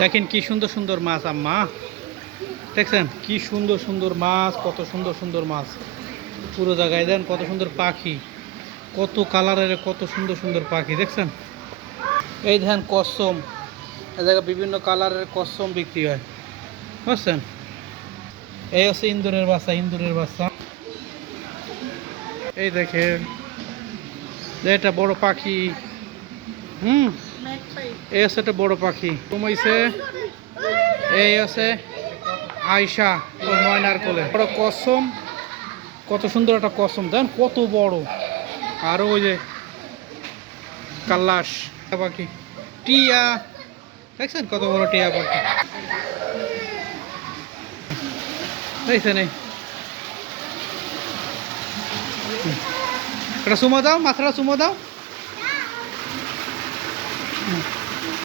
দেখেন কি সুন্দর সুন্দর মাছ আম্মা, দেখছেন কি সুন্দর সুন্দর মাছ, কত সুন্দর সুন্দর মাছ পুরো জায়গায়। দেন কত সুন্দর পাখি, কত কালারের কত সুন্দর সুন্দর পাখি দেখছেন। এই দেখেন কসম, এই জায়গায় বিভিন্ন কালারের কসম বিক্রি হয় বুঝছেন। এই হচ্ছে ইন্দুরের বাচ্চা, ইন্দুরের বাচ্চা। এই দেখেন এটা বড় পাখি। এই হচ্ছে একটা বড় পাখি কমাইছে। এই আছে আয়শা ওর ময়নার কোলে বড় কসম, কত সুন্দর একটা কসম দেন কত বড়। আরো ওই যে কাল্লাস পাখি, টিয়া দেখছেন কত বড় টিয়া পাখি দেখছেন। এই এটা চুমো দাও, মাথাটা চুমো দাও।